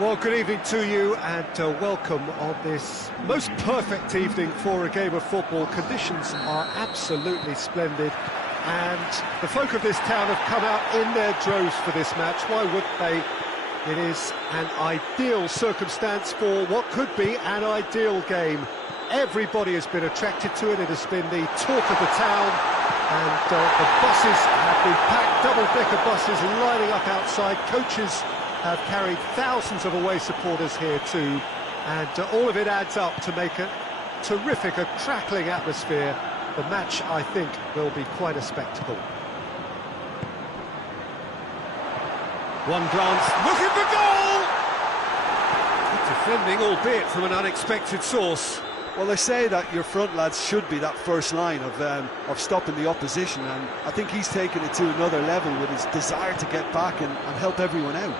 Well, good evening to you and welcome on this most perfect evening for a game of football. Conditions are absolutely splendid and the folk of this town have come out in their droves for this match. Why wouldn't they? It is an ideal circumstance for what could be an ideal game. Everybody has been attracted to it. It has been the talk of the town and the buses have been packed, double-decker buses lining up outside. Coaches have carried thousands of away supporters here too, and all of it adds up to make a terrific, a crackling atmosphere. The match, I think, will be quite a spectacle. One glance, looking for goal! Good defending, albeit from an unexpected source. Well, they say that your front lads should be that first line of stopping the opposition, and I think he's taken it to another level with his desire to get back and help everyone out.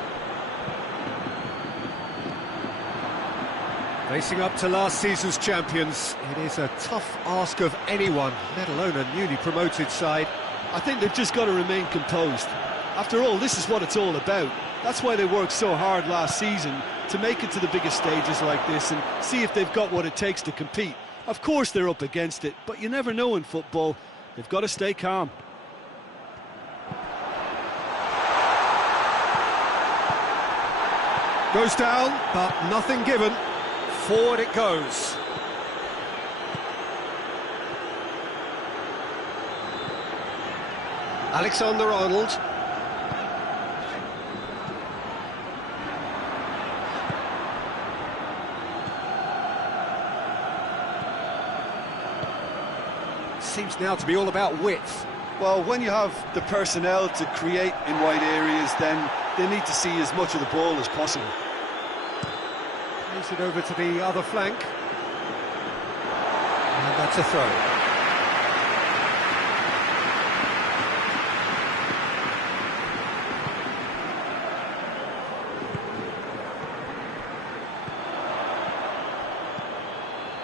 Facing up to last season's champions, it is a tough ask of anyone, let alone a newly promoted side. I think they've just got to remain composed. After all, this is what it's all about. That's why they worked so hard last season, to make it to the biggest stages like this and see if they've got what it takes to compete. Of course they're up against it, but you never know in football. They've got to stay calm. Goes down, but nothing given. Forward it goes. Alexander-Arnold. Seems now to be all about width. Well, when you have the personnel to create in wide areas, then they need to see as much of the ball as possible. Plays it over to the other flank. And that's a throw.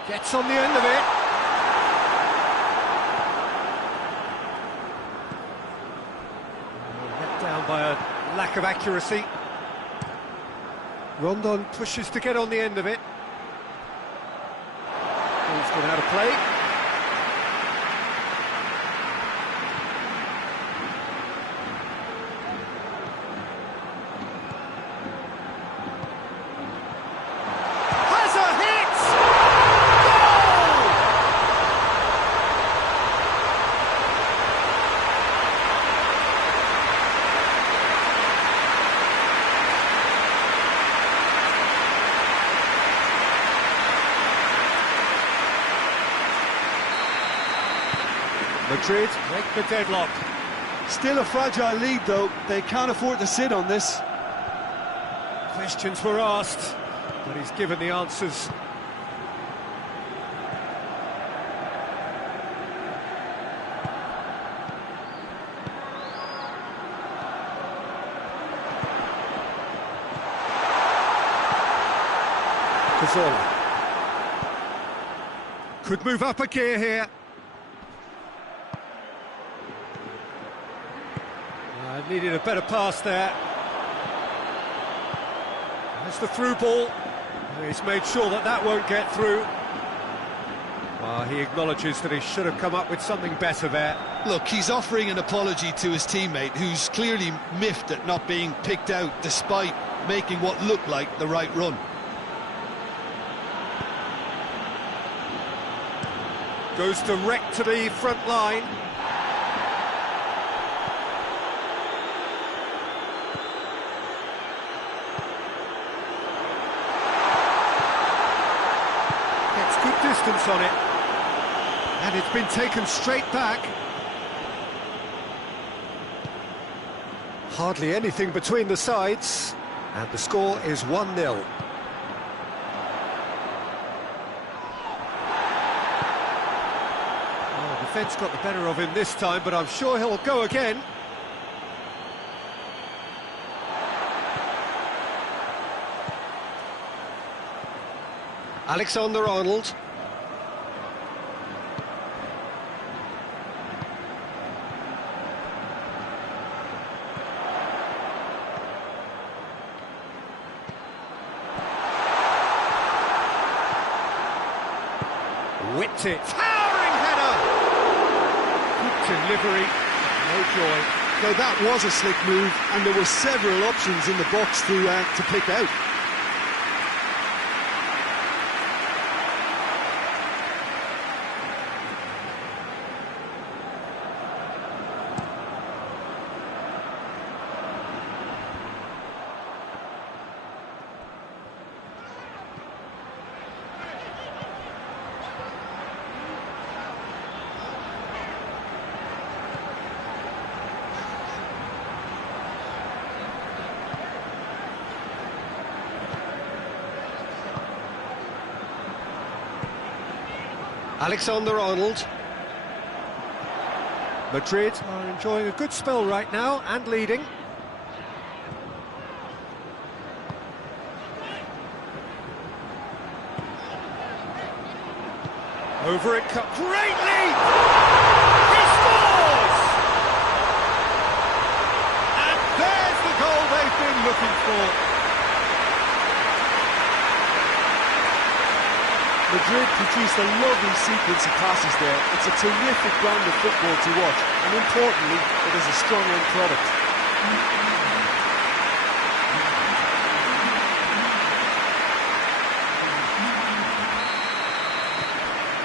Gets on the end of it. Let down by a lack of accuracy. Rondon pushes to get on the end of it. Ball's gone out of play. Has a hit! Madrid break the deadlock. Still a fragile lead though, they can't afford to sit on this. Questions were asked, but he's given the answers. Cazorla. Could move up a gear here. Needed a better pass there. That's the through ball. He's made sure that that won't get through. He acknowledges that he should have come up with something better there. Look, he's offering an apology to his teammate, who's clearly miffed at not being picked out despite making what looked like the right run. Goes direct to the front line. Good distance on it, and it's been taken straight back. Hardly anything between the sides, and the score is 1-0. Oh, the defence got the better of him this time, but I'm sure he'll go again. Alexander-Arnold. Whipped it. Towering header! Good delivery, no joy. Now that was a slick move, and there were several options in the box to pick out. Alexander-Arnold. Madrid are enjoying a good spell right now and leading. Over it comes. Great lead! He scores! And there's the goal they've been looking for. Madrid produced a lovely sequence of passes there. It's a terrific brand of football to watch, and importantly, it is a strong end product.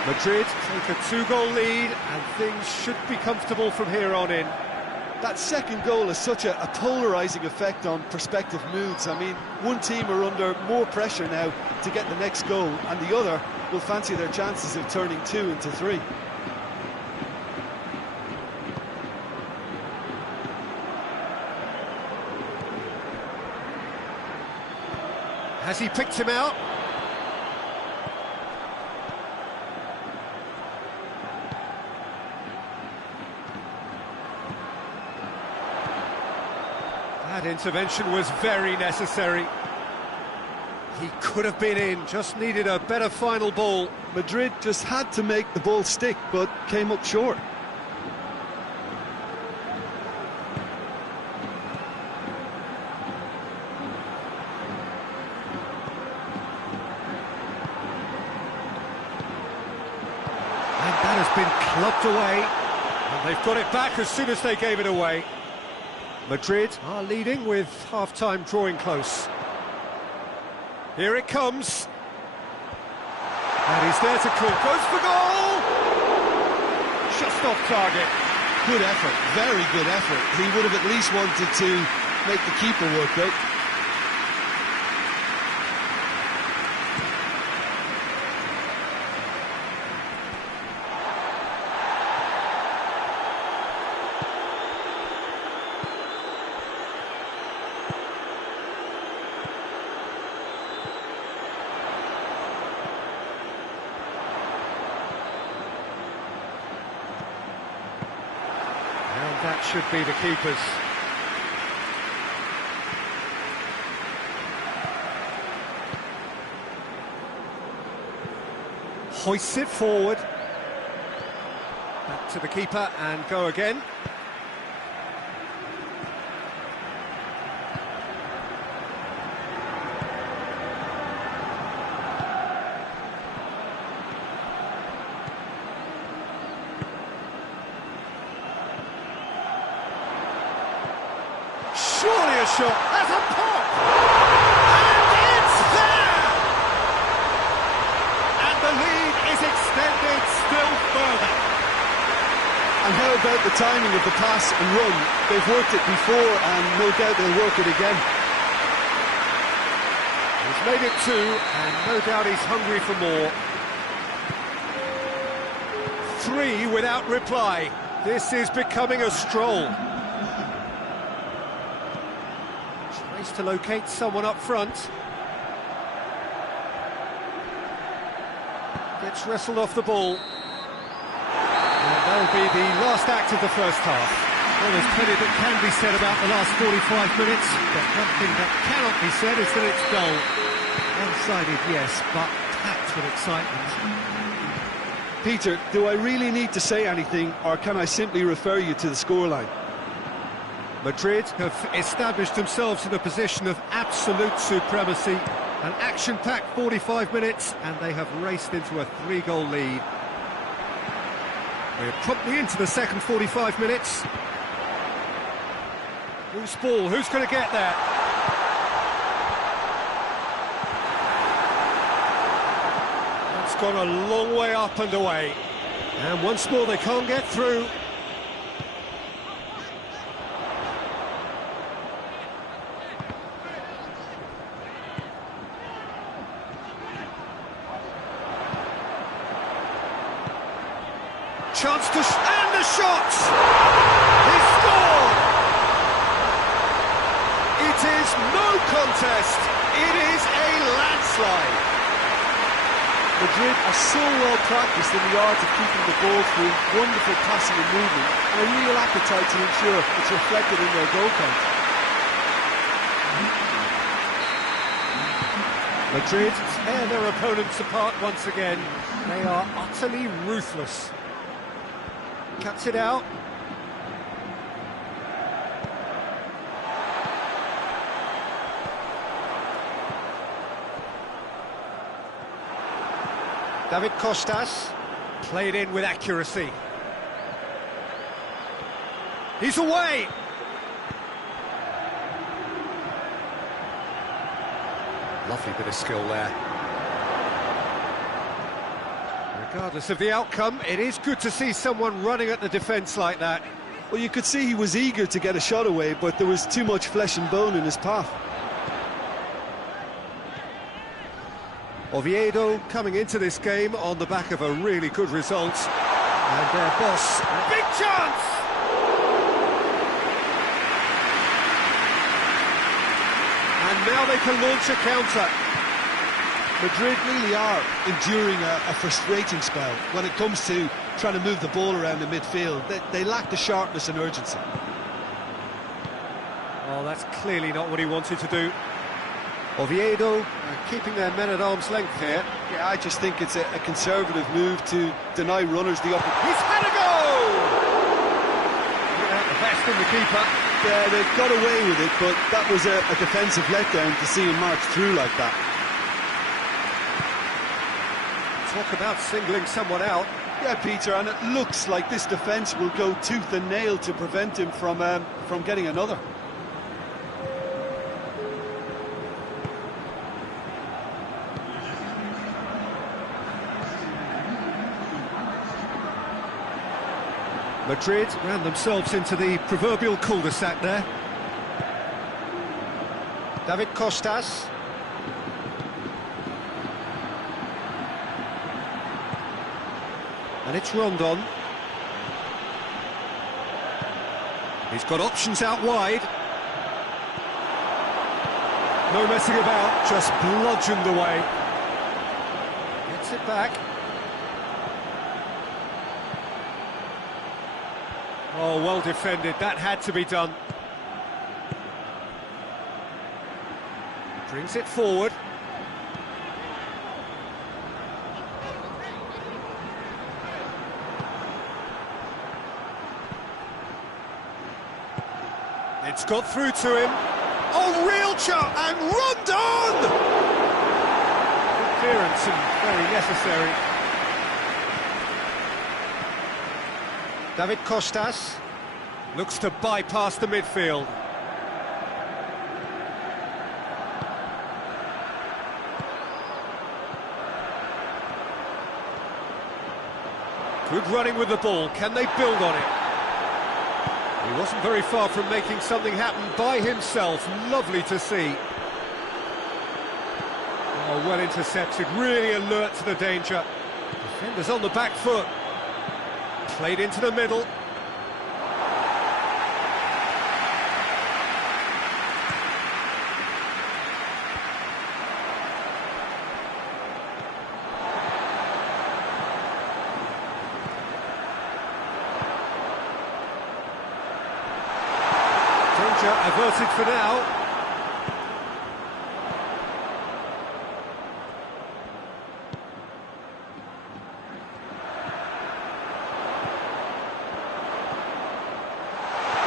Madrid take a two-goal lead, and things should be comfortable from here on in. That second goal has such a polarising effect on prospective moods. I mean, one team are under more pressure now to get the next goal, and the other will fancy their chances of turning 2 into 3. Has he picked him out? That intervention was very necessary. He could have been in, just needed a better final ball. Madrid just had to make the ball stick, but came up short. And that has been clubbed away. And they've got it back as soon as they gave it away. Madrid are leading with half-time drawing close. Here it comes. And he's there to call. Goes for goal! Just off target. Good effort, very good effort. He would have at least wanted to make the keeper work out. And that should be the keeper's. Hoists it forward. Back to the keeper and go again. Surely a shot. That's a pop! And it's there! And the lead is extended still further. And how about the timing of the pass and run? They've worked it before, and no doubt they'll work it again. He's made it 2, and no doubt he's hungry for more. 3 without reply. This is becoming a stroll. Tries to locate someone up front. Gets wrestled off the ball. And that'll be the last act of the first half. Well, there's plenty that can be said about the last 45 minutes, but one thing that cannot be said is that it's dull. One-sided, yes, but packed with excitement. Peter, do I really need to say anything, or can I simply refer you to the scoreline? Madrid have established themselves in a position of absolute supremacy. An action-packed 45 minutes, and they have raced into a 3-goal lead. We're promptly into the second 45 minutes. Who's ball? Who's going to get there? That's gone a long way up and away. And once more they can't get through. Chance to... and the shot! He scored! It is no contest. It is a landslide. Madrid are so well practiced in the art of keeping the ball through, wonderful passing and movement, and a real appetite to ensure it's reflected in their goal count. Madrid tear their opponents apart once again. They are utterly ruthless. Cuts it out. David Costas, played in with accuracy. He's away! Lovely bit of skill there. Regardless of the outcome, it is good to see someone running at the defence like that. Well, you could see he was eager to get a shot away, but there was too much flesh and bone in his path. Oviedo coming into this game on the back of a really good result. And their boss, big chance! And now they can launch a counter. Madrid really are enduring a frustrating spell when it comes to trying to move the ball around the midfield. They lack the sharpness and urgency. Oh, that's clearly not what he wanted to do. Oviedo keeping their men at arm's length here. Yeah, I just think it's a conservative move to deny runners the opportunity. He's had a go! The best in the keeper. Yeah, they've got away with it, but that was a defensive letdown to see him march through like that. Talk about singling someone out. Yeah, Peter, and it looks like this defence will go tooth and nail to prevent him from getting another. Madrid ran themselves into the proverbial cul-de-sac there. David Costas. And it's Rondon. He's got options out wide. No messing about, just bludgeoned away. Gets it back. Oh, well defended, that had to be done. Brings it forward. It's got through to him. Oh, real chance! And Rondon! Good clearance and very necessary. David Costas looks to bypass the midfield. Good running with the ball. Can they build on it? He wasn't very far from making something happen by himself. Lovely to see. Oh, well intercepted. Really alert to the danger. Defenders on the back foot. Played into the middle. Danger averted for now.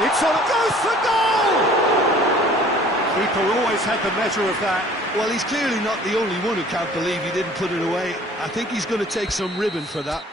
It's on, goes for goal! Keeper always had the measure of that. Well, he's clearly not the only one who can't believe he didn't put it away. I think he's going to take some ribbon for that.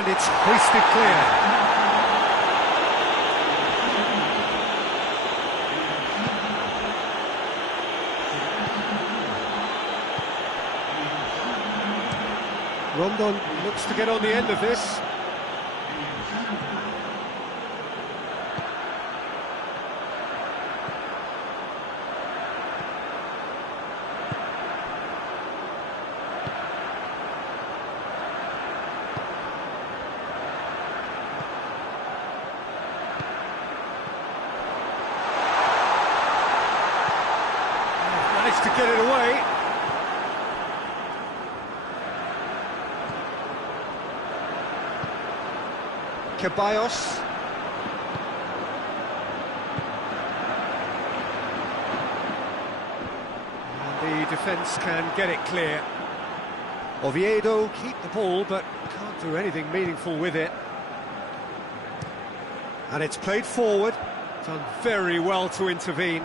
And it's hoisted clear. Rondon looks to get on the end of this. Managed to get it away. Ceballos. And the defence can get it clear. Oviedo keep the ball, but can't do anything meaningful with it. And it's played forward. Done very well to intervene.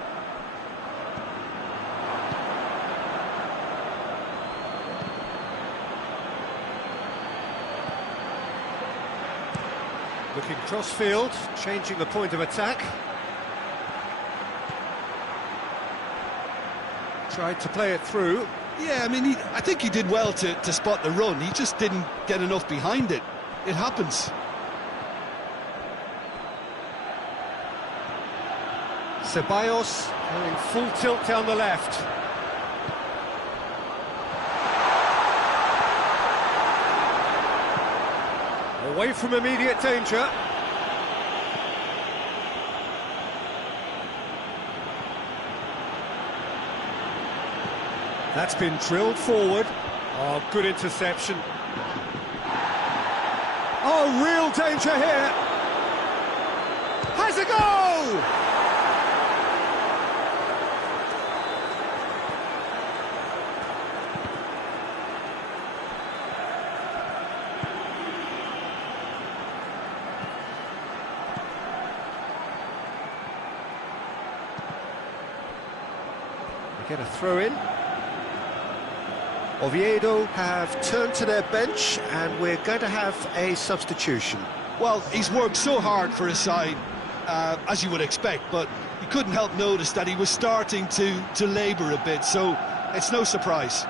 Looking cross-field, changing the point of attack. Tried to play it through. Yeah, I mean, I think he did well to spot the run. He just didn't get enough behind it. It happens. Ceballos going full tilt down the left. Away from immediate danger. That's been drilled forward. Oh, good interception. Oh, real danger here. Has a goal! Get a throw in. Oviedo have turned to their bench and we're going to have a substitution. Well, he's worked so hard for his side, as you would expect, but you couldn't help notice that he was starting to labour a bit, so it's no surprise.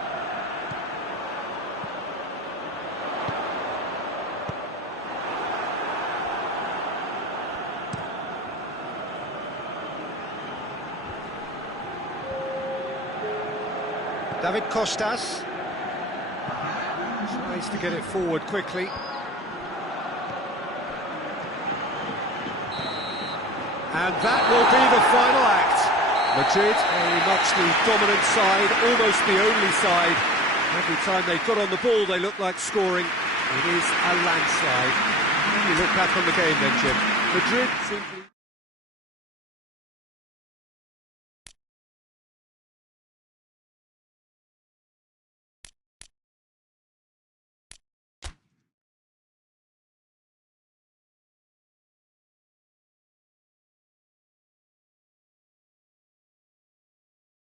David Costas tries to get it forward quickly. And that will be the final act. Madrid, very much the dominant side, almost the only side. Every time they got on the ball, they looked like scoring. It is a landslide. When you look back on the game then, Jim, Madrid simply...